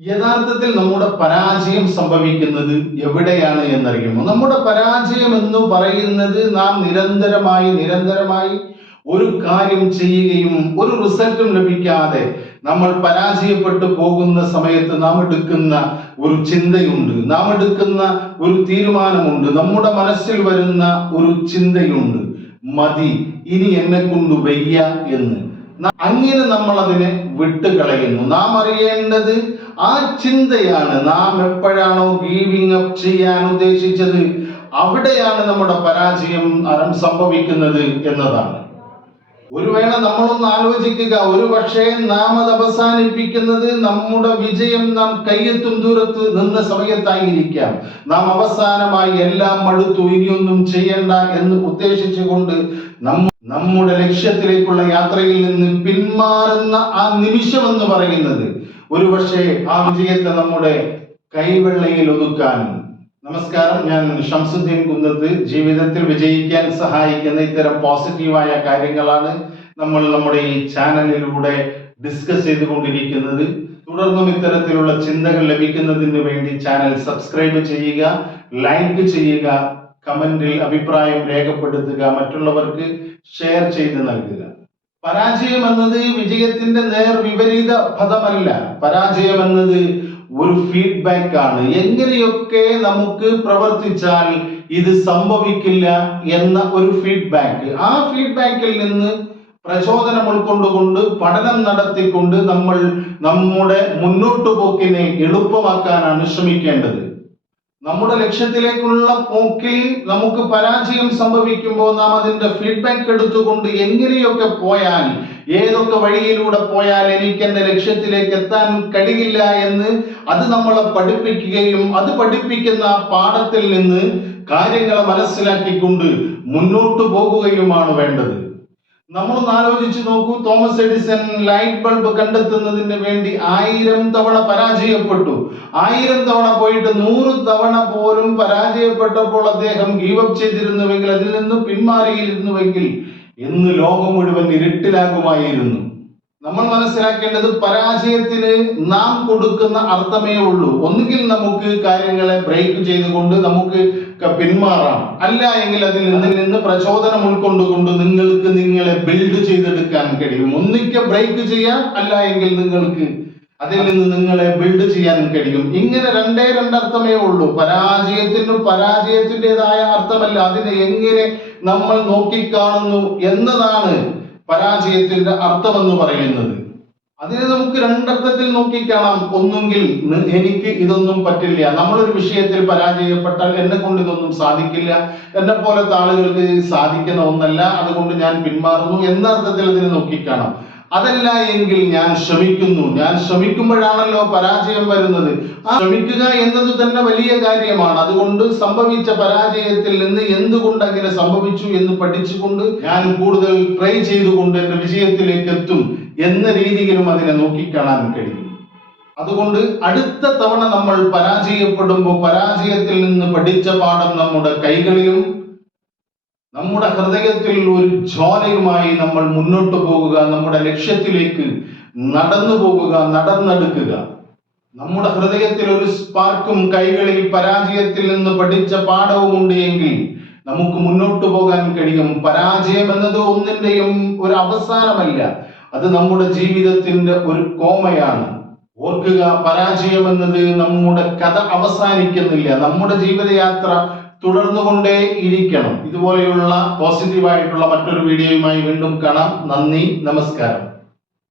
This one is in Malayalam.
യഥാർത്ഥത്തിൽ നമ്മുടെ പരാജയം സംഭവിക്കുന്നത് എവിടെയാണ് എന്നറിയുമോ? നമ്മുടെ പരാജയം എന്ന് പറയുന്നത് നാം നിരന്തരമായി ഒരു കാര്യം ചെയ്യുകയും ഒരു റിസൾട്ടും ലഭിക്കാതെ നമ്മൾ പരാജയപ്പെട്ടു പോകുന്ന സമയത്ത് നാം എടുക്കുന്ന ഒരു ചിന്തയുണ്ട്, നാം എടുക്കുന്ന ഒരു തീരുമാനമുണ്ട്, നമ്മുടെ മനസ്സിൽ വരുന്ന ഒരു ചിന്തയുണ്ട്, മതി, ഇനി എന്നെ കൊണ്ട് വയ്യ എന്ന്. അങ്ങനെ നമ്മൾ അതിനെ വിട്ടുകളയുന്നു. നാം അറിയേണ്ടത് ആ ചിന്തയാണ്. നാം എപ്പോഴാണോ ഗീവിങ് അപ്പ് ചെയ്യാൻ ഉദ്ദേശിച്ചത് അവിടെയാണ് നമ്മുടെ പരാജയം സംഭവിക്കുന്നത് എന്നതാണ്. ഒരു വേള നമ്മളൊന്ന് ആലോചിക്കുക, ഒരു പക്ഷേ നാം അത് അവസാനിപ്പിക്കുന്നത് നമ്മുടെ വിജയം നാം കയ്യെത്തും ദൂരത്ത് നിന്ന സമയത്തായിരിക്കാം. നാം അവസാനമായി എല്ലാം മടുത്തു, ഇനിയൊന്നും ചെയ്യണ്ട എന്ന് ഉദ്ദേശിച്ചുകൊണ്ട് നമ്മുടെ ലക്ഷ്യത്തിലേക്കുള്ള യാത്രയിൽ നിന്ന് പിന്മാറുന്ന ആ നിമിഷം എന്ന് പറയുന്നത് ഒരു പക്ഷേ ആ വിജയത്തെ നമ്മുടെ കൈവെള്ളയിൽ ഒതുക്കാൻ. നമസ്കാരം, ഞാൻ ഷംസുദ്ദീൻ കുന്നത്ത്. ജീവിതത്തിൽ വിജയിക്കാൻ സഹായിക്കുന്ന ഇത്തരം പോസിറ്റീവായ കാര്യങ്ങളാണ് നമ്മൾ നമ്മുടെ ഈ ചാനലിലൂടെ ഡിസ്കസ് ചെയ്തുകൊണ്ടിരിക്കുന്നത്. തുടർന്നും ഇത്തരത്തിലുള്ള ചിന്തകൾ ലഭിക്കുന്നതിന് വേണ്ടി ചാനൽ സബ്സ്ക്രൈബ് ചെയ്യുക, ലൈക്ക് ചെയ്യുക, കമന്റിൽ അഭിപ്രായം രേഖപ്പെടുത്തുക, മറ്റുള്ളവർക്ക് ഷെയർ ചെയ്ത് നൽകുക. പരാജയം എന്നത് വിജയത്തിന്റെ വിപരീത പദമല്ല. പരാജയം എന്നത് ഒരു ഫീഡ്ബാക്ക് ആണ്. എങ്ങനെയൊക്കെ നമുക്ക് പ്രവർത്തിച്ചാൽ ഇത് സംഭവിക്കില്ല എന്ന ഒരു ഫീഡ്ബാക്ക്. ആ ഫീഡ്ബാക്കിൽ നിന്ന് പ്രചോദനം ഉൾക്കൊണ്ടുകൊണ്ട് പഠനം നടത്തിക്കൊണ്ട് നമ്മൾ നമ്മുടെ മുന്നോട്ടു പോക്കിനെ എളുപ്പമാക്കാനാണ് ശ്രമിക്കേണ്ടത്. നമ്മുടെ ലക്ഷ്യത്തിലേക്കുള്ള പോക്കിൽ നമുക്ക് പരാജയം സംഭവിക്കുമ്പോൾ നാം അതിന്റെ ഫീഡ്ബാക്ക് എടുത്തുകൊണ്ട് എങ്ങനെയൊക്കെ പോയാൽ, ഏതൊക്കെ വഴിയിലൂടെ പോയാൽ എനിക്ക് എന്റെ ലക്ഷ്യത്തിലേക്ക് എത്താൻ കഴിയില്ല എന്ന് അത് നമ്മളെ പഠിപ്പിക്കുകയും അത് പഠിപ്പിക്കുന്ന പാഠത്തിൽ നിന്ന് കാര്യങ്ങളെ മനസ്സിലാക്കിക്കൊണ്ട് മുന്നോട്ട് പോകുകയുമാണ് വേണ്ടത്. നമ്മളൊന്ന് ആലോചിച്ച് നോക്കൂ. തോമസ് എഡിസൺ ലൈറ്റ് ബൾബ് കണ്ടെത്തുന്നതിന് വേണ്ടി 1000 തവണ പരാജയപ്പെട്ടു. 1000 തവണ പോയിട്ട് 100 തവണ പോലും പരാജയപ്പെട്ടപ്പോൾ അദ്ദേഹം ഗീവ് അപ്പ് ചെയ്തിരുന്നുവെങ്കിൽ, അതിൽ നിന്ന് പിന്മാറിയിരുന്നുവെങ്കിൽ ഇന്ന് ലോകം മുഴുവൻ ഇരുട്ടിലാകുമായിരുന്നു. നമ്മൾ മനസ്സിലാക്കേണ്ടത് പരാജയത്തിന് നാം കൊടുക്കുന്ന അർത്ഥമേ ഉള്ളൂ. ഒന്നുകിൽ നമുക്ക് കാര്യങ്ങളെ ബ്രേക്ക് ചെയ്തുകൊണ്ട് നമുക്ക് പിന്മാറാം, അല്ല എങ്കിൽ അതിൽ നിന്ന് പ്രചോദനം ഉൾക്കൊണ്ടുകൊണ്ട് നിങ്ങൾക്ക് നിങ്ങളെ ബിൽഡ് ചെയ്തെടുക്കാൻ കഴിയും. ഒന്നിക്ക് ബ്രേക്ക് ചെയ്യാം, അല്ല എങ്കിൽ നിങ്ങൾക്ക് അതിൽ നിന്ന് നിങ്ങളെ ബിൽഡ് ചെയ്യാൻ കഴിയും. ഇങ്ങനെ രണ്ടർത്ഥമേ ഉള്ളൂ. പരാജയത്തിൻ്റെതായ അർത്ഥമല്ല, അതിനെ എങ്ങനെ നമ്മൾ നോക്കിക്കാണുന്നു എന്നതാണ് പരാജയത്തിന്റെ അർത്ഥമെന്ന് പറയുന്നത്. അതിനെ നമുക്ക് രണ്ടർത്ഥത്തിൽ നോക്കിക്കാണാം. ഒന്നുകിൽ എനിക്ക് ഇതൊന്നും പറ്റില്ല, നമ്മളൊരു വിഷയത്തിൽ പരാജയപ്പെട്ടാൽ എന്നെ കൊണ്ട് ഇതൊന്നും സാധിക്കില്ല, എന്നെ പോലത്തെ ആളുകൾക്ക് സാധിക്കുന്ന ഒന്നല്ല, അതുകൊണ്ട് ഞാൻ പിന്മാറുന്നു എന്ന അർത്ഥത്തിൽ അതിനെ നോക്കിക്കാണാം. അതല്ല എങ്കിൽ ഞാൻ ശ്രമിക്കുമ്പോഴാണല്ലോ പരാജയം വരുന്നത്. ആ ശ്രമിക്കുക എന്നത് തന്നെ വലിയ കാര്യമാണ്. അതുകൊണ്ട് സംഭവിച്ച പരാജയത്തിൽ നിന്ന് എന്തുകൊണ്ട് അങ്ങനെ സംഭവിച്ചു എന്ന് പഠിച്ചുകൊണ്ട് ഞാൻ കൂടുതൽ ട്രൈ ചെയ്തുകൊണ്ട് എന്റെ വിജയത്തിലേക്ക് എത്തും എന്ന രീതിയിലും അതിനെ നോക്കിക്കാണാൻ കഴിയും. അതുകൊണ്ട് അടുത്ത തവണ നമ്മൾ പരാജയപ്പെടുമ്പോൾ പരാജയത്തിൽ നിന്ന് പഠിച്ച പാഠം നമ്മുടെ കൈകളിലും നമ്മുടെ ഹൃദയത്തിൽ ഒരു ജ്വാലയുമായി നമ്മൾ മുന്നോട്ട് പോകുക, നമ്മുടെ ലക്ഷ്യത്തിലേക്ക് നടന്നെടുക്കുക. നമ്മുടെ ഹൃദയത്തിൽ ഒരു സ്പാർക്കും കൈകളിൽ പരാജയത്തിൽ നിന്ന് പഠിച്ച പാഠവും ഉണ്ട് എങ്കിൽ നമുക്ക് മുന്നോട്ട് പോകാൻ കഴിയും. പരാജയം എന്നത് ഒന്നിന്റെയും ഒരു അവസാനമല്ല, അത് നമ്മുടെ ജീവിതത്തിന്റെ ഒരു കോമയാണ്. ഓർക്കുക, പരാജയം എന്നത് നമ്മുടെ കഥ അവസാനിക്കുന്നില്ല, നമ്മുടെ ജീവിതയാത്ര തുടർന്നുകൊണ്ടേ ഇരിക്കണം. ഇതുപോലെയുള്ള പോസിറ്റീവായിട്ടുള്ള മറ്റൊരു വീഡിയോയുമായി വീണ്ടും കാണാം. നന്ദി, നമസ്കാരം.